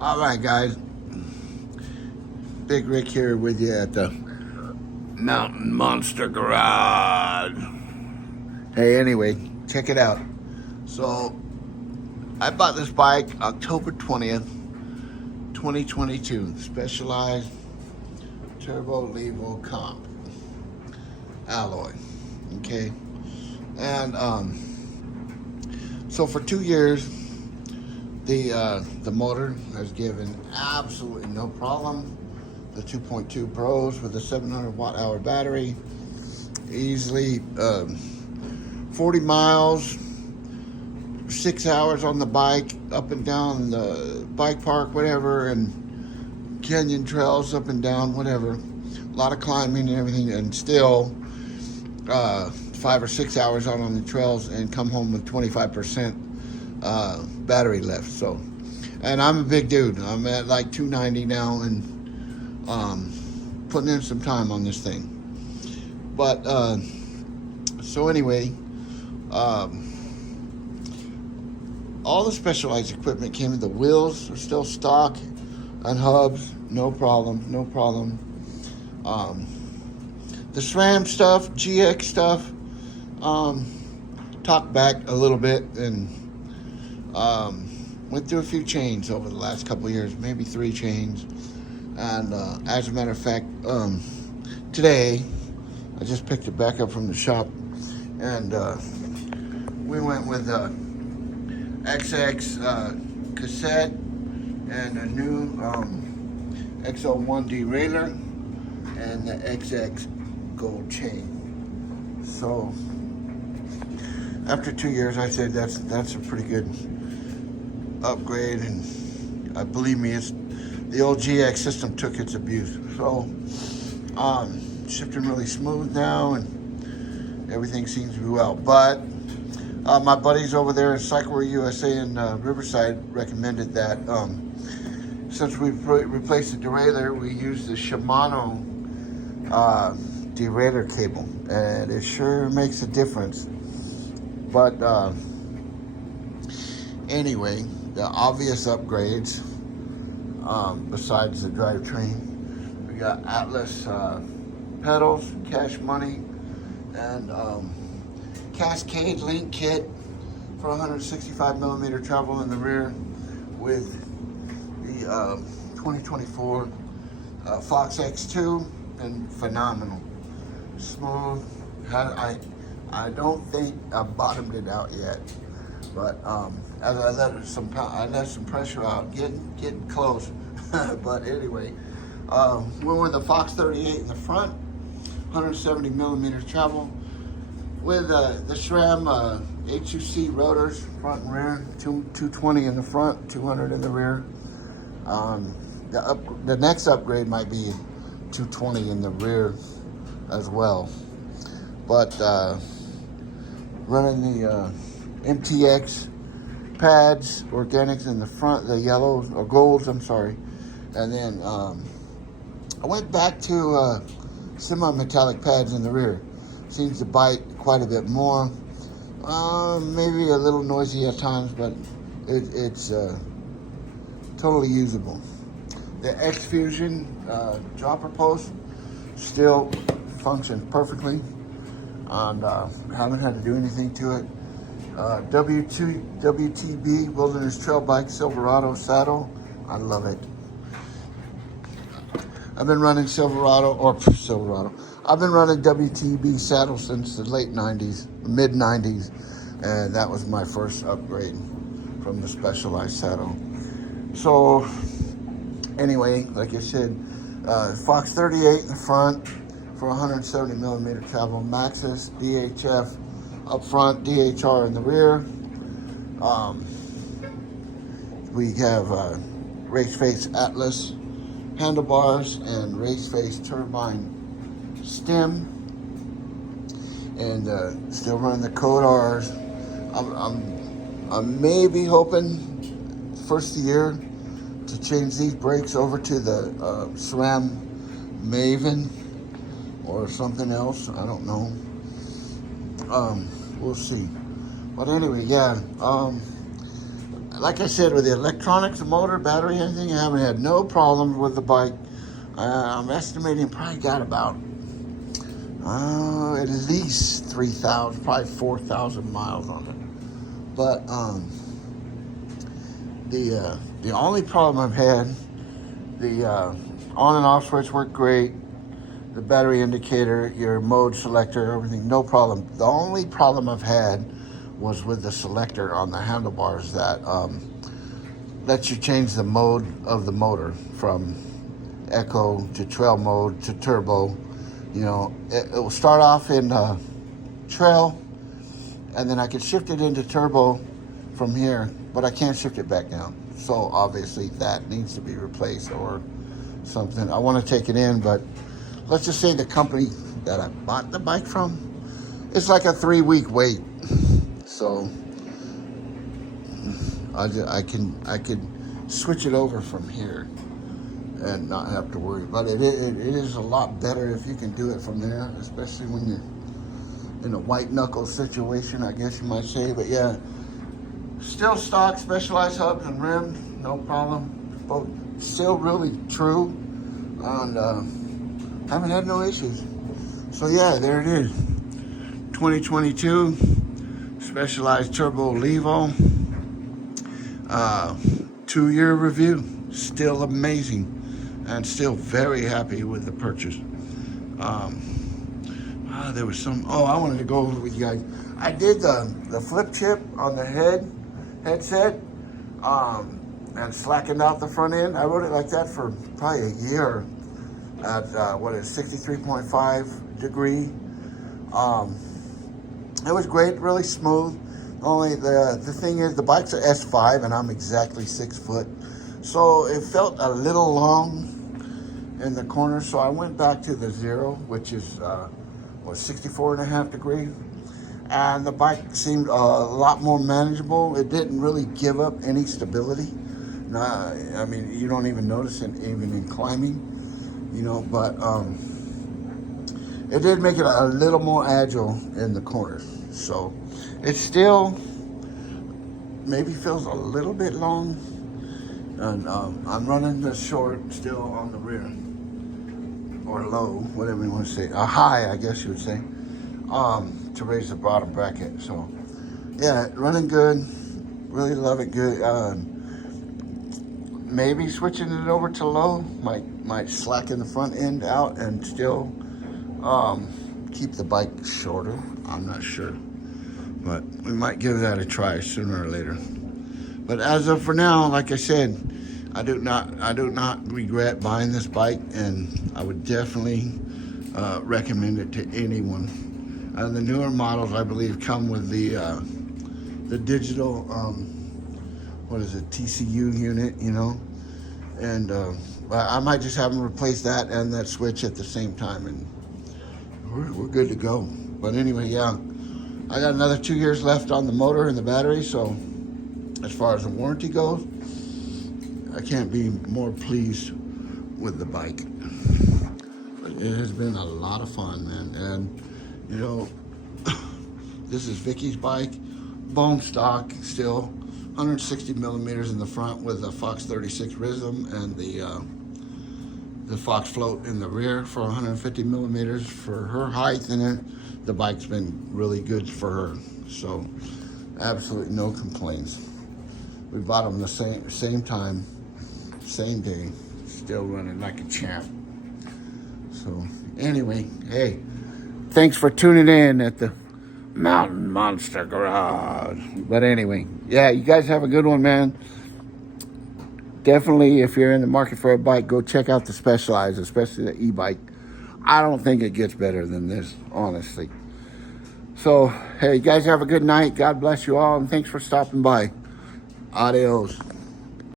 All right, guys. Big Rick here with you at the Mountain Monster Garage. Hey, anyway, check it out. So, I bought this bike October 20th, 2022. Specialized Turbo Levo Comp alloy. Okay? And, so for 2 years, the motor has given absolutely no problem. The 2.2 Pros with a 700 watt hour battery, easily 40 miles, 6 hours on the bike, up and down the bike park, whatever, and canyon trails up and down, whatever. A lot of climbing and everything, and still 5 or 6 hours out on the trails and come home with 25% battery left. So, and I'm a big dude. I'm at like 290 now, and putting in some time on this thing. But so anyway, all the Specialized equipment came in. The wheels are still stock and hubs, no problem. The SRAM stuff, GX stuff, talked back a little bit and went through a few chains over the last couple of years, maybe 3 chains. And as a matter of fact, today I just picked it back up from the shop, and we went with a XX cassette and a new XO1 derailleur and the XX gold chain. So after 2 years, I said that's a pretty good upgrade, and believe me, it's the old GX system took its abuse. So shifting really smooth now, and everything seems to be well. But my buddies over there at Cyclewear USA in Riverside recommended that since we replaced the derailleur, we use the Shimano derailleur cable, and it sure makes a difference. But anyway, the obvious upgrades, besides the drivetrain, we got Atlas pedals, Cash Money, and Cascade link kit for 165 millimeter travel in the rear with the 2024 Fox X2, and phenomenal, smooth. I don't think I bottomed it out yet, but as I let some pressure out, getting close. But anyway, we're with the Fox 38 in the front, 170 millimeter travel with the SRAM HUC rotors, front and rear, 220 in the front, 200 in the rear. The next upgrade might be 220 in the rear as well. But running the MTX pads, organics in the front, the yellows or golds, I'm sorry. And then I went back to semi-metallic pads in the rear. Seems to bite quite a bit more. Maybe a little noisy at times, but it's totally usable. The X Fusion dropper post still functions perfectly, and haven't had to do anything to it. WTB Wilderness Trail Bike Silverado saddle, I love it. I've been running I've been running WTB saddles since the late 90s, mid 90s, and that was my first upgrade from the Specialized saddle. So anyway, like I said, Fox 38 in the front for 170 millimeter travel, Maxxis DHF up front, DHR in the rear. We have race face Atlas handlebars and race face turbine stem, and still running the Code R's. I'm maybe hoping first of the year to change these brakes over to the SRAM Maven or something else. I don't know. We'll see. But anyway, yeah. like I said, with the electronics, the motor, battery, anything, I haven't had no problems with the bike. I'm estimating probably got about at least 3,000, probably 4,000 miles on it. But the only problem I've had, the on and off switch worked great. The battery indicator, your mode selector, everything, no problem. The only problem I've had was with the selector on the handlebars that lets you change the mode of the motor from eco to trail mode to turbo. You know, it will start off in trail, and then I can shift it into turbo from here, but I can't shift it back down. So obviously that needs to be replaced or something. I want to take it in, but let's just say the company that I bought the bike from, it's like a 3-week wait. So I could switch it over from here and not have to worry. But it is a lot better if you can do it from there, especially when you're in a white knuckle situation, I guess you might say. But yeah, still stock Specialized hubs and rims, no problem. Both still really true, and haven't had no issues. So yeah, there it is. 2022 Specialized Turbo Levo. 2-year review. Still amazing. And still very happy with the purchase. There was some, I wanted to go over with you guys. I did the flip chip on the headset, and slackened out the front end. I rode it like that for probably a year at 63.5 degree. It was great, really smooth. Only the thing is, the bike's an S5 and I'm exactly 6 foot. So it felt a little long in the corner. So I went back to the zero, which is 64.5 degree. And the bike seemed a lot more manageable. It didn't really give up any stability. I mean, you don't even notice it even in climbing, you know, but it did make it a little more agile in the corners. So it still maybe feels a little bit long. And I'm running the short still on the rear, or low, whatever you want to say, a high, I guess you would say, to raise the bottom bracket. So yeah, running good, really love it. Good. Maybe switching it over to low might slacken the front end out and still keep the bike shorter. I'm not sure, but we might give that a try sooner or later. But as of for now, like I said, I do not regret buying this bike, and I would definitely recommend it to anyone. The newer models, I believe, come with the digital TCU unit, you know, and I might just have them replace that and that switch at the same time, and we're good to go. But anyway, yeah, I got another 2 years left on the motor and the battery, so as far as the warranty goes, I can't be more pleased with the bike. But it has been a lot of fun, man. And you know, this is Vicky's bike, bone stock, still 160 millimeters in the front with a Fox 36 Rhythm, and the Fox float in the rear for 150 millimeters for her height, and the bike's been really good for her. So absolutely no complaints. We bought them the same time, same day, still running like a champ. So anyway, hey, thanks for tuning in at the Mountain Monster Garage. But anyway, yeah, you guys have a good one, man. Definitely, if you're in the market for a bike, go check out the Specialized, especially the e-bike. I don't think it gets better than this, honestly. So, hey, you guys have a good night. God bless you all, and thanks for stopping by. Adios.